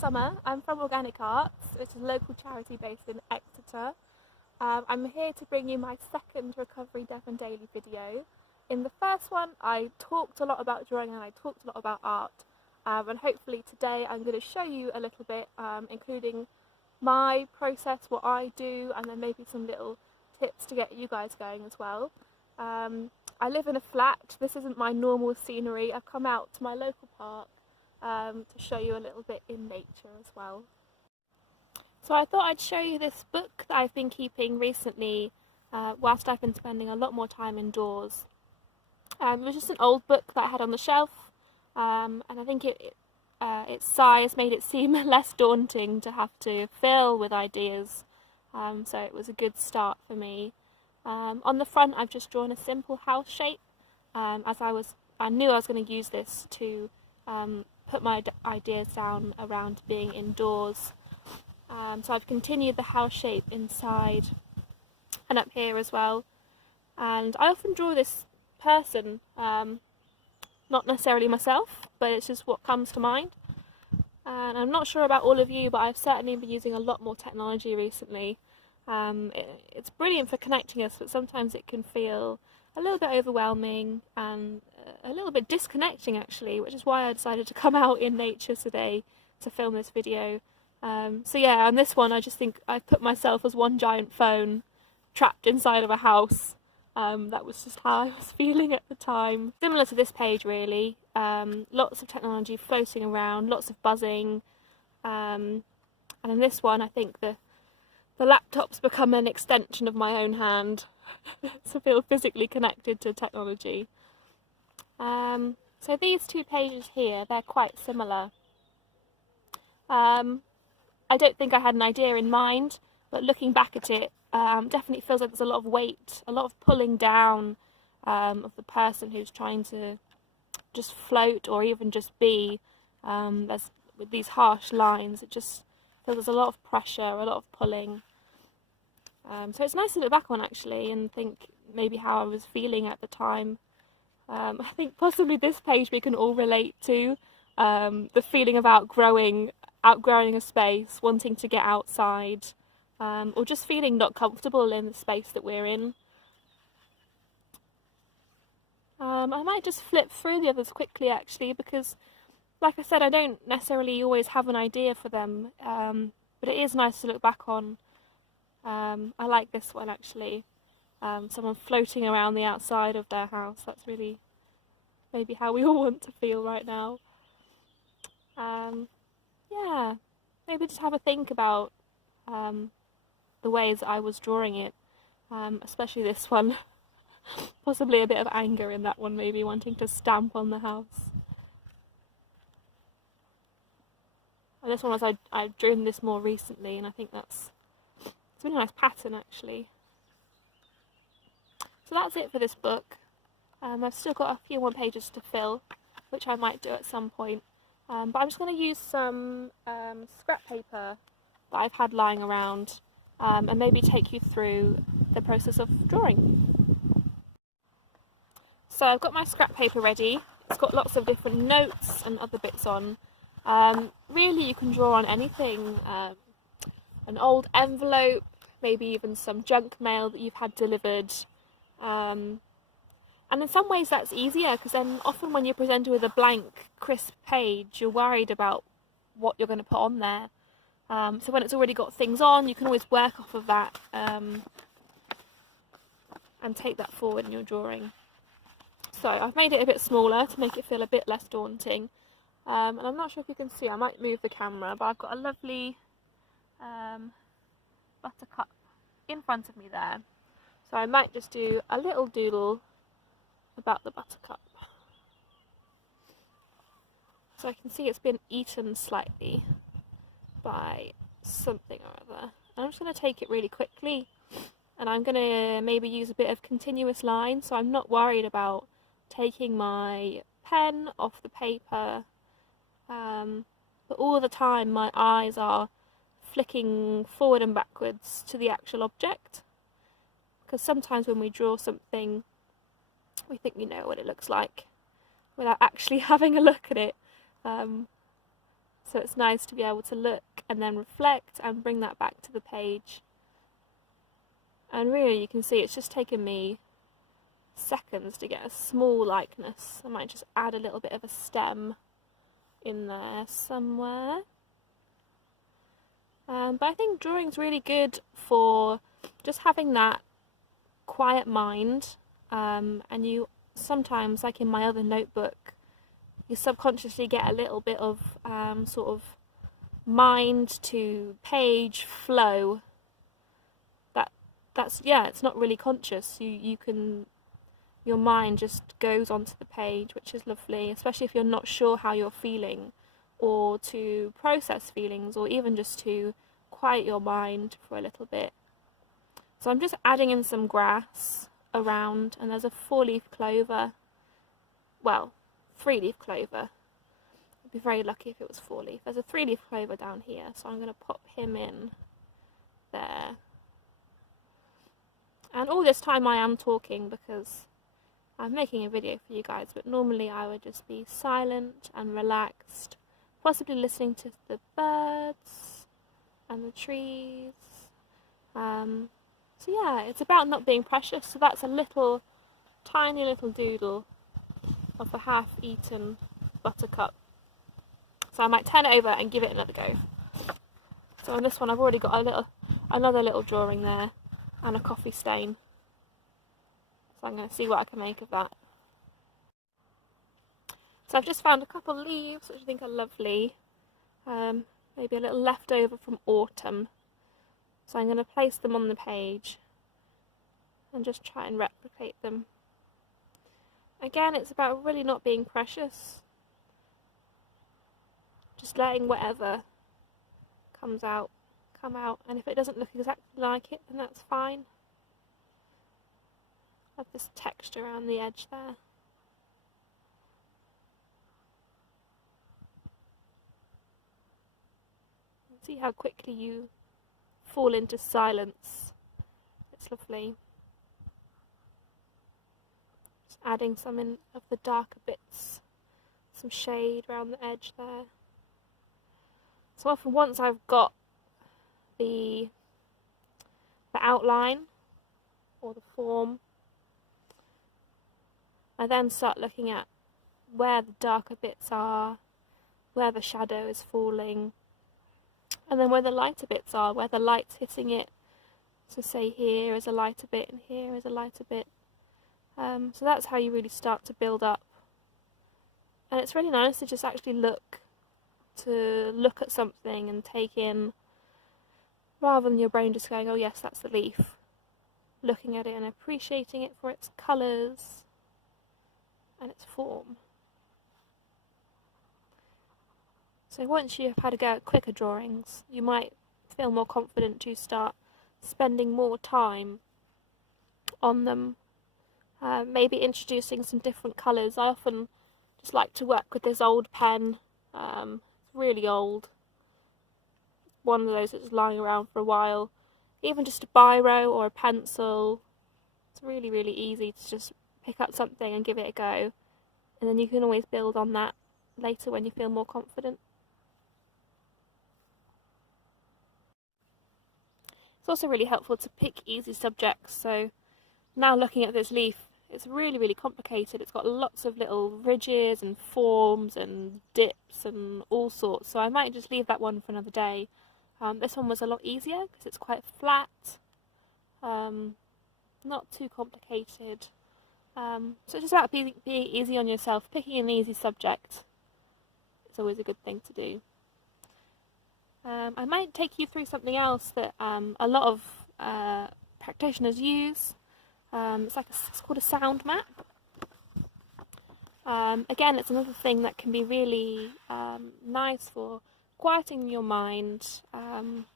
Summer. I'm from organicARTS, which is a local charity based in Exeter. I'm here to bring you my second Recovery Devon Daily video. In the first one I talked a lot about drawing and I talked a lot about art, and hopefully today I'm going to show you a little bit, including my process, what I do, and then maybe some little tips to get you guys going as well. I live in a flat. This isn't my normal scenery. I've come out to my local park to show you a little bit in nature as well. So I thought I'd show you this book that I've been keeping recently whilst I've been spending a lot more time indoors. It was just an old book that I had on the shelf, and I think its size made it seem less daunting to have to fill with ideas, so it was a good start for me. On the front I've just drawn a simple house shape, as I knew I was going to use this to put my ideas down around being indoors. So I've continued the house shape inside and up here as well, and I often draw this person, not necessarily myself, but it's just what comes to mind. And I'm not sure about all of you, but I've certainly been using a lot more technology recently. It's brilliant for connecting us, but sometimes it can feel a little bit overwhelming and a little bit disconnecting actually, which is why I decided to come out in nature today to film this video. So yeah, on this one I just think I've put myself as one giant phone trapped inside of a house. That was just how I was feeling at the time. Similar to this page really, lots of technology floating around, lots of buzzing, and in this one I think the laptop's become an extension of my own hand to feel physically connected to technology. So these two pages here, they're quite similar. I don't think I had an idea in mind, but looking back at it, definitely feels like there's a lot of weight, a lot of pulling down of the person who's trying to just float or even just be. With these harsh lines, it just feels there's a lot of pressure, a lot of pulling. So it's nice to look back on actually and think maybe how I was feeling at the time. I think possibly this page we can all relate to, the feeling of outgrowing a space, wanting to get outside, or just feeling not comfortable in the space that we're in. I might just flip through the others quickly actually, because like I said, I don't necessarily always have an idea for them, but it is nice to look back on. I like this one actually, someone floating around the outside of their house. That's really maybe how we all want to feel right now. Yeah, maybe just have a think about the ways I was drawing it, especially this one. Possibly a bit of anger in that one, maybe wanting to stamp on the house. And this one was I've drawn this more recently, and I think it's a really nice pattern actually. So that's it for this book. I've still got a few more pages to fill, which I might do at some point. But I'm just going to use some scrap paper that I've had lying around, and maybe take you through the process of drawing. So I've got my scrap paper ready. It's got lots of different notes and other bits on. Really you can draw on anything, an old envelope, maybe even some junk mail that you've had delivered. And in some ways that's easier, because then often when you're presented with a blank, crisp page, you're worried about what you're going to put on there. So when it's already got things on, you can always work off of that and take that forward in your drawing. So I've made it a bit smaller to make it feel a bit less daunting. And I'm not sure if you can see, I might move the camera, but I've got a lovely buttercup in front of me there. So I might just do a little doodle about the buttercup. So I can see it's been eaten slightly by something or other. And I'm just going to take it really quickly, and I'm going to maybe use a bit of continuous line, so I'm not worried about taking my pen off the paper, but all the time my eyes are flicking forward and backwards to the actual object, because sometimes when we draw something we think we know what it looks like without actually having a look at it. So it's nice to be able to look and then reflect and bring that back to the page. And really you can see it's just taken me seconds to get a small likeness. I might just add a little bit of a stem in there somewhere. But I think drawing's really good for just having that quiet mind, and you sometimes, like in my other notebook, you subconsciously get a little bit of sort of mind to page flow. That's yeah, it's not really conscious. You can, your mind just goes onto the page, which is lovely, especially if you're not sure how you're feeling, or to process feelings, or even just to quiet your mind for a little bit. So I'm just adding in some grass around, and there's a 4-leaf clover, well, 3-leaf clover. I'd be very lucky if it was 4-leaf. There's a 3-leaf clover down here, so I'm going to pop him in there. And all this time I am talking because I'm making a video for you guys, but normally I would just be silent and relaxed, possibly listening to the birds and the trees. So yeah, it's about not being precious. So that's a little, tiny little doodle of the half-eaten buttercup. So I might turn it over and give it another go. So on this one I've already got another little drawing there, and a coffee stain. So I'm going to see what I can make of that. So I've just found a couple leaves which I think are lovely. Maybe a little leftover from autumn. So I'm going to place them on the page and just try and replicate them. Again, it's about really not being precious. Just letting whatever comes out come out, and if it doesn't look exactly like it, then that's fine. Have this texture around the edge there. See how quickly you fall into silence. It's lovely. Just adding some in of the darker bits, some shade around the edge there. So often once I've got the outline or the form, I then start looking at where the darker bits are, where the shadow is falling, and then where the lighter bits are, where the light's hitting it. So say here is a lighter bit and here is a lighter bit. So that's how you really start to build up. And it's really nice to just actually look at something and take in, rather than your brain just going, oh yes, that's the leaf. Looking at it and appreciating it for its colours and its form. So once you've had a go at quicker drawings, you might feel more confident to start spending more time on them. Maybe introducing some different colours. I often just like to work with this old pen. It's really old. One of those that's lying around for a while. Even just a biro or a pencil. It's really, really easy to just pick up something and give it a go. And then you can always build on that later when you feel more confident. It's also really helpful to pick easy subjects. So now looking at this leaf, it's really, really complicated. It's got lots of little ridges and forms and dips and all sorts. So I might just leave that one for another day. This one was a lot easier because it's quite flat, not too complicated. So it's just about being easy on yourself. Picking an easy subject is always a good thing to do. I might take you through something else that a lot of practitioners use. It's called a sound map. Again, it's another thing that can be really nice for quieting your mind and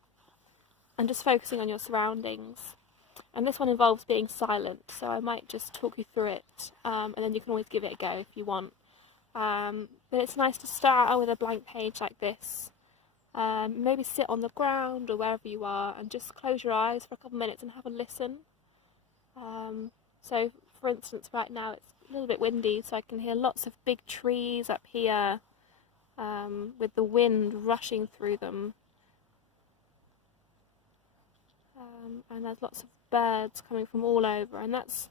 just focusing on your surroundings. And this one involves being silent, so I might just talk you through it, and then you can always give it a go if you want. But it's nice to start out with a blank page like this. Maybe sit on the ground or wherever you are and just close your eyes for a couple of minutes and have a listen. So for instance, right now it's a little bit windy, so I can hear lots of big trees up here, with the wind rushing through them. And there's lots of birds coming from all over, and that's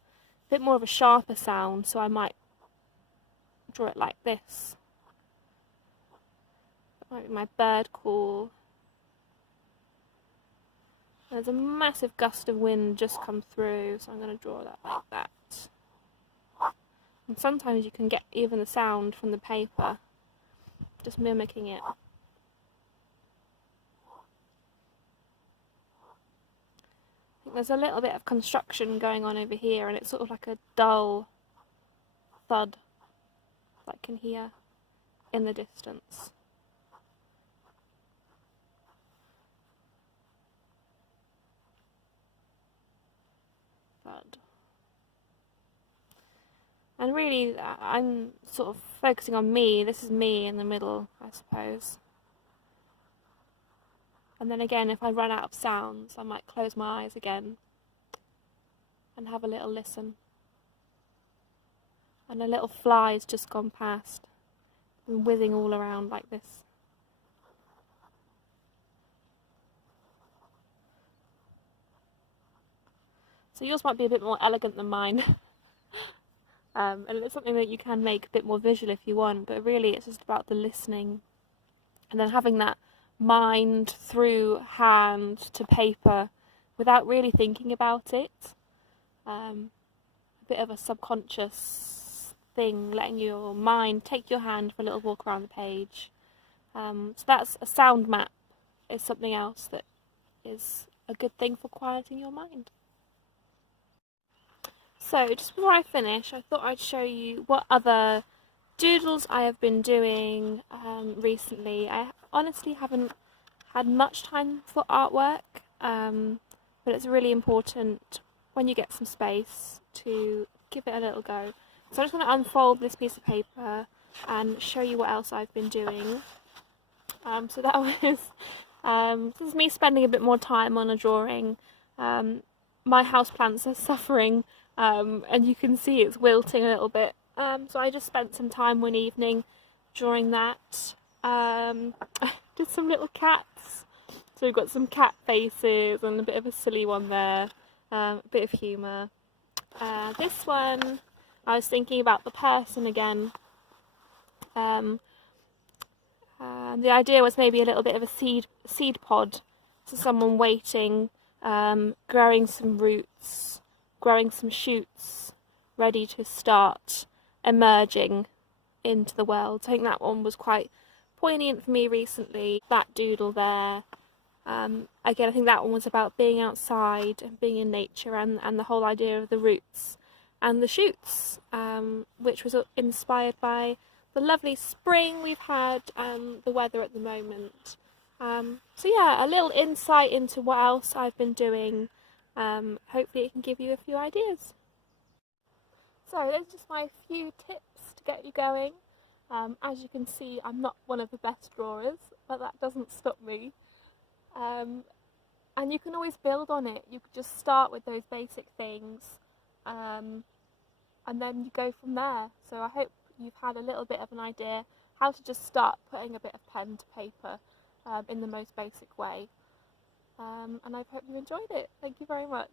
a bit more of a sharper sound, so I might draw it like this. That might be my bird call. There's a massive gust of wind just come through, so I'm going to draw that like that. And sometimes you can get even the sound from the paper, just mimicking it. I think there's a little bit of construction going on over here, and it's sort of like a dull thud that I can hear in the distance. Thud. And really, I'm sort of focusing on me. This is me in the middle, I suppose. And then again, if I run out of sounds, I might close my eyes again and have a little listen. And a little fly's just gone past and whizzing all around like this. So yours might be a bit more elegant than mine. And it's something that you can make a bit more visual if you want, but really it's just about the listening and then having that mind through hand to paper without really thinking about it. A bit of a subconscious thing, letting your mind take your hand for a little walk around the page. So that's a sound map, is something else that is a good thing for quieting your mind. So just before I finish, I thought I'd show you what other doodles I have been doing recently. I honestly haven't had much time for artwork, but it's really important when you get some space to give it a little go. So I'm just going to unfold this piece of paper and show you what else I've been doing. So that was this is me spending a bit more time on a drawing. My houseplants are suffering, and you can see it's wilting a little bit. So I just spent some time one evening drawing that. I did some little cats. So we've got some cat faces and a bit of a silly one there, a bit of humour. This one, I was thinking about the person again. The idea was maybe a little bit of a seed pod, so someone waiting, growing some roots, growing some shoots, ready to start emerging into the world. So I think that one was quite poignant for me recently. That doodle there. Again, I think that one was about being outside and being in nature, and the whole idea of the roots and the shoots, which was inspired by the lovely spring we've had and the weather at the moment. So yeah, a little insight into what else I've been doing. Hopefully it can give you a few ideas. So there's just my few tips to get you going. As you can see, I'm not one of the best drawers, but that doesn't stop me. And you can always build on it. You could just start with those basic things, and then you go from there. So I hope you've had a little bit of an idea how to just start putting a bit of pen to paper in the most basic way. And I hope you enjoyed it. Thank you very much.